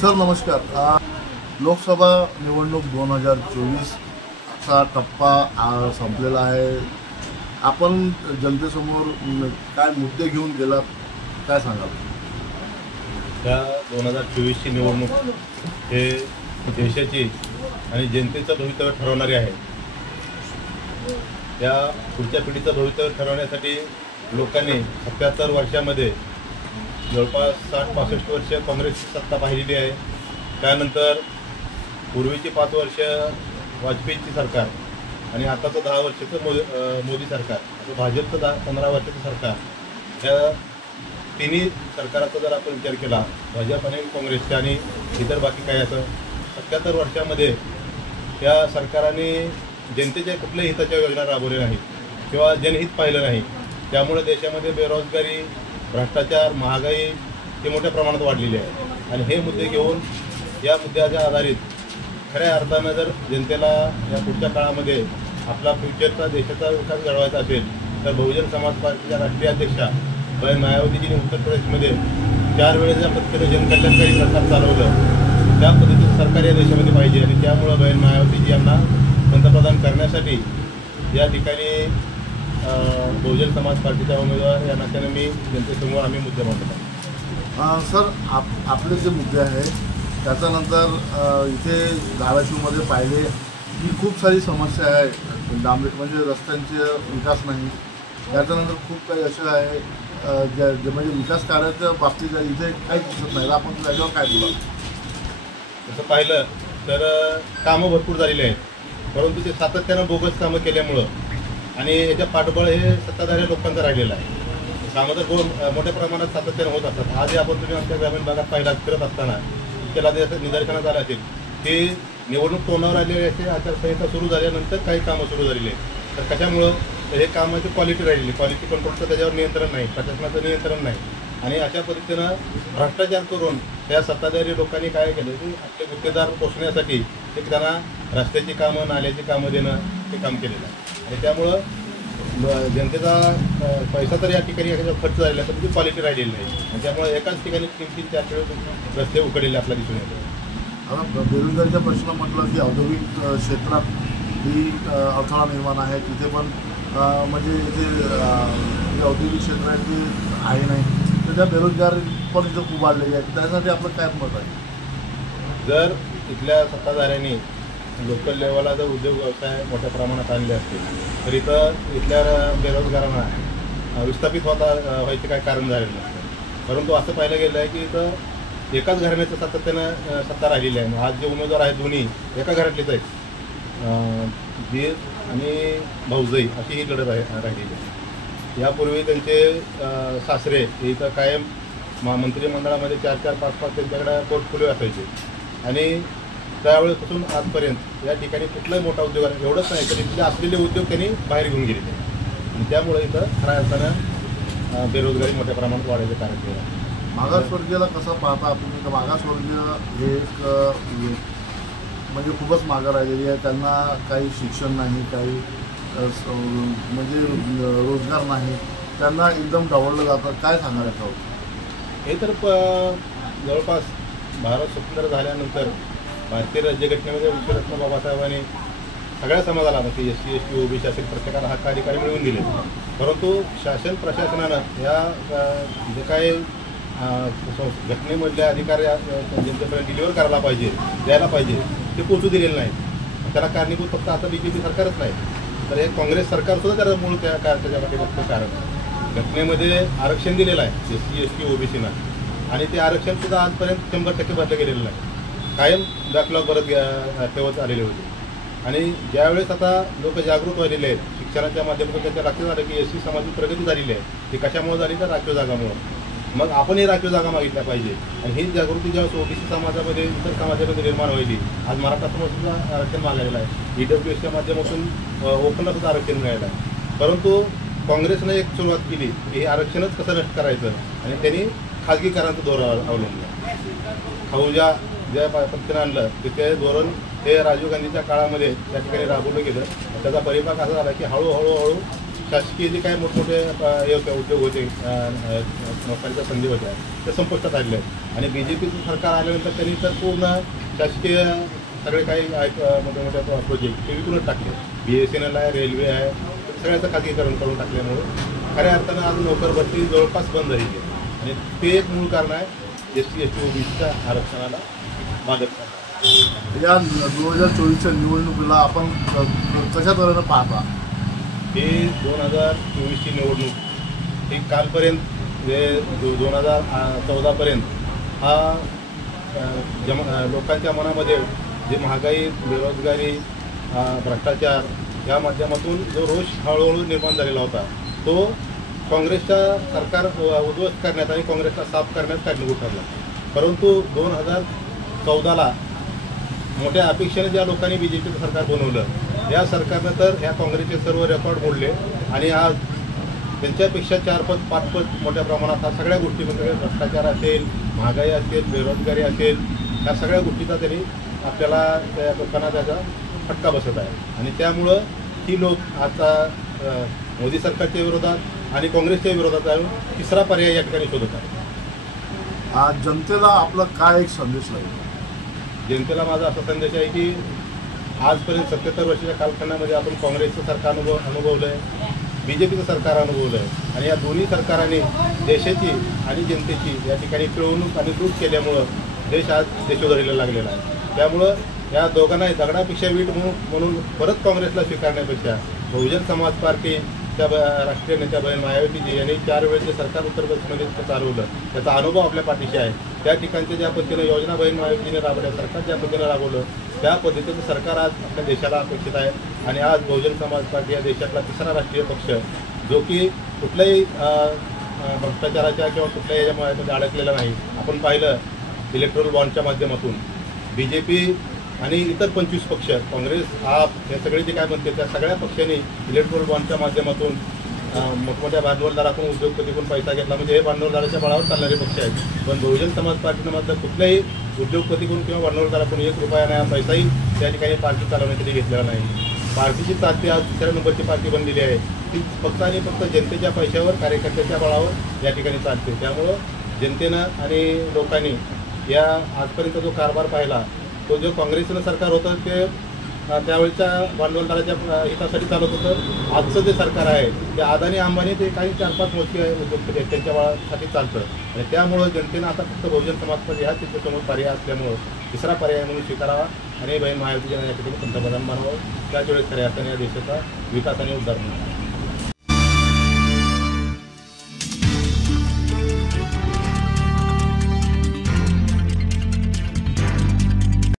Sir नमस्कार। लोकसभा निवडणूक 2024 चा टप्पा संपलेला आहे। आपण जनतेसमोर काय मुद्दे घेऊन गेलात, काय सांगाल? त्या 2024 ची निवडणूक हे देशाची आणि जनतेचं भवितव्य ठरवणारी आहे। या पुढच्या पिढीचं भवितव्य ठरवण्यासाठी लोकांनी 77 वर्षामध्ये जवळपास 60-65 वर्ष काँग्रेसची सत्ता पाहिलेली आहे। त्यानंतर पूर्वीची 5 वर्ष वाजपेयीची सरकार आणि आताचं 10 वर्षाचं मोदी सरकार, भाजपचं 15 वर्षाचं सरकार, या तिन्ही सरकाराचा जर आपण विचार केला, भाजप आणि काँग्रेसच्या आणि इतर बाकी काय असं 77 वर्षामध्ये या सरकाराने जनतेच्या कुठल्याही हिताच्या योजना राबवल्या नाहीत किंवा जनहित पाहिलं नाही। त्यामुळे देशामध्ये बेरोजगारी, भ्रष्टाचार, महागाई हे मोठ्या प्रमाणात वाढलेली आहे। आणि हे मुद्दे घेऊन या मुद्द्याच्या आधारित खऱ्या अर्थानं जर जनतेला या पुढच्या काळामध्ये आपला फ्युचरचा देशाचा विकास घडवायचा असेल तर बहुजन समाज पार्टीच्या राष्ट्रीय अध्यक्षा बहन मायावतीजींनी उत्तर प्रदेशमध्ये 4 वेळेच्या पद्धतीने जनकल्याणकारी सरकार चालवलं। त्या पद्धतीचं सरकार या देशामध्ये पाहिजे आणि त्यामुळं बहन मायावतीजी यांना पंतप्रधान करण्यासाठी या ठिकाणी बहुजन समाज पार्टीचा उमेदवार या नात्याने मी जनतेसमोर आम्ही मुद्दे मांडतो। सर आपले जे मुद्दे आहेत त्याच्यानंतर इथे धाराशिवमध्ये पाहिले की खूप सारी समस्या आहे, म्हणजे रस्त्यांचे विकास नाही। त्याच्यानंतर खूप काही असे आहे जे म्हणजे विकास कार्याच्या बाबतीत इथे काही दिसत नाही। आपण त्याच्यावर काय बोला? तसं पाहिलं तर कामं भरपूर झालेली आहेत, परंतु ते सातत्यानं बोगस कामं केल्यामुळं आणि याच्या पाठबळ हे सत्ताधारी लोकांचं राहिलेलं आहे। कामं तर मोठ्या प्रमाणात सातत्यानं होत असतात। आज आपण तुम्ही आमच्या ग्रामीण भागात पाहिला फिरत असताना त्याला जे निदर्शनास आलं असेल की निवडणूक तोंडावर आलेली असे आचारसंहिता सुरू झाल्यानंतर काही कामं सुरू झालेली आहेत। तर कशामुळं तर हे कामाची क्वालिटी राहिलेली, क्वालिटी कंट्रोलचं त्याच्यावर नियंत्रण नाही, प्रशासनाचं नियंत्रण नाही। आणि अशा पद्धतीनं भ्रष्टाचार करून त्या सत्ताधारी लोकांनी काय केलं की आपले गुत्तेदार पोचण्यासाठी एक त्यांना रस्त्याची कामं, नाल्याची कामं देणं हे काम केलेलं आहे। आणि त्यामुळं जनतेचा पैसा तर या ठिकाणी खर्च झालेला आहे, पण ती क्वालिटी राहिलेली नाही आणि त्यामुळे एकाच ठिकाणी 3-4 रस्ते उकडलेले आपल्याला दिसून येतो। आता बेरोजगारीचा प्रश्न म्हटलं की औद्योगिक क्षेत्रात ही अडथळा निर्माण आहे। तिथे पण म्हणजे इथे जे औद्योगिक क्षेत्र आहे ते आहे नाही, तर त्या बेरोजगारी पण इथं खूप वाढलेली आहे। त्यासाठी आपलं काय मत आहे? जर इथल्या सत्ताधाऱ्यांनी लोकल लेवलला जर उद्योग व्यवसाय मोठ्या प्रमाणात आणले असतील तर इथं इथल्या बेरोजगारांना विस्थापित व्हायचे काय कारण झालेलं नसतं। परंतु असं पाहिलं गेलं आहे की इथं एकाच घराण्याचं सातत्यानं सत्ता राहिलेली आहे। आज जे उमेदवार आहेत दोन्ही एका घरातलेच आहेत, दीर आणि भाऊजाई अशी ही लढत राहिलेली आहे। यापूर्वी त्यांचे सासरे इथं कायम मंत्रिमंडळामध्ये 4-4, 5-5 त्यांच्याकडे पोर्टफोलिओ असायचे आणि त्यावेळेपासून आजपर्यंत या ठिकाणी कुठलाही मोठा उद्योग आहे एवढंच नाही तर इथले असलेले उद्योग त्यांनी बाहेर घेऊन गेलेले आणि त्यामुळे इथं खऱ्या अर्थानं बेरोजगारी मोठ्या प्रमाणात वाढायचं कारण केलं। मागासवर्गीयाला कसं पाहता तुम्ही? तर मागासवर्गीय हे एक म्हणजे खूपच मागं राहिलेली आहे। त्यांना काही शिक्षण नाही, काही म्हणजे रोजगार नाही, त्यांना एकदम डावललं जातं। काय सांगायचं होतं? हे तर जवळपास भारत स्वतंत्र झाल्यानंतर भारतीय राज्यघटनेमध्ये विश्वरत्न बाबासाहेबांनी सगळ्या समाजाला म्हणजे SC, ST, OBC असेल प्रत्येकाला हक्क अधिकारी मिळवून दिले। परंतु शासन प्रशासनानं या जे काही घटनेमधले अधिकार जनतेपर्यंत डिलिव्हर करायला पाहिजे, द्यायला पाहिजे, ते पोचू दिलेले नाहीत। त्याला कारणीभूत फक्त आता BJP सरकारच नाही तर हे काँग्रेस सरकारसुद्धा त्याला मूळ त्याच्या पाठीमागचं कारण घटनेमध्ये आरक्षण दिलेलं आहे SC, ST, OBCना आणि ते आरक्षणसुद्धा आजपर्यंत 100% भरलं गेलेलं नाही, कायम बॅकलॉग भरत ठेवत आलेले होते। आणि ज्यावेळेस आता लोक जागृत व्हायलेले आहेत शिक्षणाच्या माध्यमातून त्यांच्या लक्षात आलं की SC समाजाची प्रगती झालेली आहे, ती कशामुळे झाली तर राखीव जागामुळे। मग आपणही राखीव जागा मागितल्या पाहिजे आणि ही जागृती जेव्हा OBC समाजामध्ये इतर समाजामध्ये निर्माण व्हायची, आज मराठा समाजाला आरक्षण मागायला आहे, EWSच्या माध्यमातून ओपनला सुद्धा आरक्षण मिळालं आहे। परंतु काँग्रेसनं एक सुरुवात केली की हे आरक्षणच कसं नष्ट करायचं आणि त्यांनी खाजगीकरणाचं धोरण अवलंबलं। खाऊजा ज्या पद्धतीनं आणलं ते धोरण हे राजीव गांधीच्या काळामध्ये त्या ठिकाणी राबवलं गेलं। त्याचा परिपाक असा झाला की हळूहळू शासकीय जे काही मोठमोठे हे होते उद्योग होते, नोकरीच्या संधी होत्या, त्या संपुष्टात आलेले आहेत. आणि BJPचं सरकार आल्यानंतर त्यांनी तर पूर्ण शासकीय सगळे काही मोठे मोठे प्रोजेक्ट ते विकूनच टाकले. BSNL आहे, रेल्वे आहे, सगळ्याचं खाजगीकरण करून टाकल्यामुळे खऱ्या अर्थानं आज नोकर भरती जवळपास बंद झाली आहे. आणि ते एक मूळ कारण आहे ST OBCच्या आरक्षणाला मागत करणार. या 2024च्या निवडणुकीला आपण कशा तऱ्हेनं पाहता? ही 2024ची निवडणूक ही कालपर्यंत म्हणजे 2014पर्यंत हा लोकांच्या मनामध्ये जे महागाई, बेरोजगारी, भ्रष्टाचार या माध्यमातून जो रोष हळूहळू निर्माण झालेला होता तो काँग्रेसच्या सरकार उद्ध्वस्त करण्यात आणि काँग्रेसला साफ करण्यात कारणीभूत ठरला. परंतु 2014ला मोठ्या अपेक्षेने ज्या लोकांनी BJPचं सरकार बनवलं, या सरकारनं तर ह्या काँग्रेसचे सर्व रेकॉर्ड मोडले आणि आज त्यांच्यापेक्षा 4 पट 5 पट मोठ्या प्रमाणात हा सगळ्या गोष्टी म्हणजे भ्रष्टाचार असेल, महागाई असेल, बेरोजगारी असेल, ह्या सगळ्या गोष्टीचा त्यांनी आपल्याला त्या लोकांना त्याचा फटका बसत आहे. आणि त्यामुळं ही लोक आता मोदी सरकारच्या विरोधात आणि काँग्रेसच्या विरोधात आहे तिसरा पर्याय या ठिकाणी शोधत आहे. आज जनतेला आपला काय एक संदेश लागेल? जनतेला माझा असा संदेश आहे की आजपर्यंत 77 वर्षाच्या कालखंडामध्ये आपण काँग्रेसचं सरकार अनुभवलं आहे, BJPचं सरकार अनुभवलं आहे. आणि या दोन्ही सरकारांनी देशाची आणि जनतेची या ठिकाणी पिळवणूक आणि लूट केल्यामुळं देश आज देशोधडीला लागलेला आहे. त्यामुळं या दोघांनाही दगडापेक्षा वीट म्हणून परत काँग्रेसला स्वीकारण्यापेक्षा बहुजन समाज पार्टीच्या राष्ट्रीय नेत्या बहीण मायावतीजी यांनी 4 वेळेस जे सरकार उत्तर प्रदेशमध्ये चालवलं त्याचा अनुभव आपल्या पाठीशी आहे. त्या ठिकाणच्या ज्या पद्धतीने योजना बहीण मायावतीजीने राबवल्या, सरकार ज्या पद्धतीने राबवलं त्या पद्धतीचं सरकार आज आपल्या देशाला अपेक्षित आहे. आणि आज बहुजन समाज पार्टी या देशातला तिसरा राष्ट्रीय पक्ष जो की कुठल्याही भ्रष्टाचाराच्या किंवा कुठल्याही याच्यामध्ये अडकलेला नाही. आपण पाहिलं इलेक्ट्रॉल बॉन्डच्या माध्यमातून BJP आणि इतर 25 पक्ष, काँग्रेस, आप हे सगळे जे काय म्हणते त्या सगळ्या पक्षांनी इलेक्ट्रॉल बॉन्डच्या माध्यमातून मोठमोठ्या भांडवलदाराकडून उद्योगपतीकडून पैसा घेतला. म्हणजे हे भांडवलदाराच्या बळावर चालणारे पक्ष आहेत. पण बहुजन समाज पार्टीनं मात्र कुठल्याही उद्योगपतीकडून किंवा भांडवलदाराकडून 1 रुपया नाही पैसाही त्या ठिकाणी पार्टी चालवण्यासाठी घेतलेला नाही. पार्टीची चालती आज 3ऱ्या नंबरची पार्टी बनलेली आहे. ती फक्त आणि फक्त जनतेच्या पैशावर, कार्यकर्त्याच्या बळावर या ठिकाणी चालते. त्यामुळं जनतेनं आणि लोकांनी या आजपर्यंत जो कारभार पाहिला तो जो काँग्रेसनं सरकार होतं ते त्यावेळच्या भांडवलदाराच्या हितासाठी चालत होतं. आजचं जे सरकार आहे ते अदानी अंबानी ते काही 4-5 मोठी उद्योगपती आहेत त्यांच्या बळासाठी चालतं. आणि त्यामुळं जनतेनं आता फक्त बहुजन समाज पार्टी हा त्यांच्यासमोर पर्याय असल्यामुळं तिसरा पर्याय म्हणून स्वीकारावा आणि बहीण मायावतीजींना या ठिकाणी पंतप्रधान बनावं. त्याच वेळेस खऱ्या अर्थाने या देशाचा विकास आणि उद्धार होणार.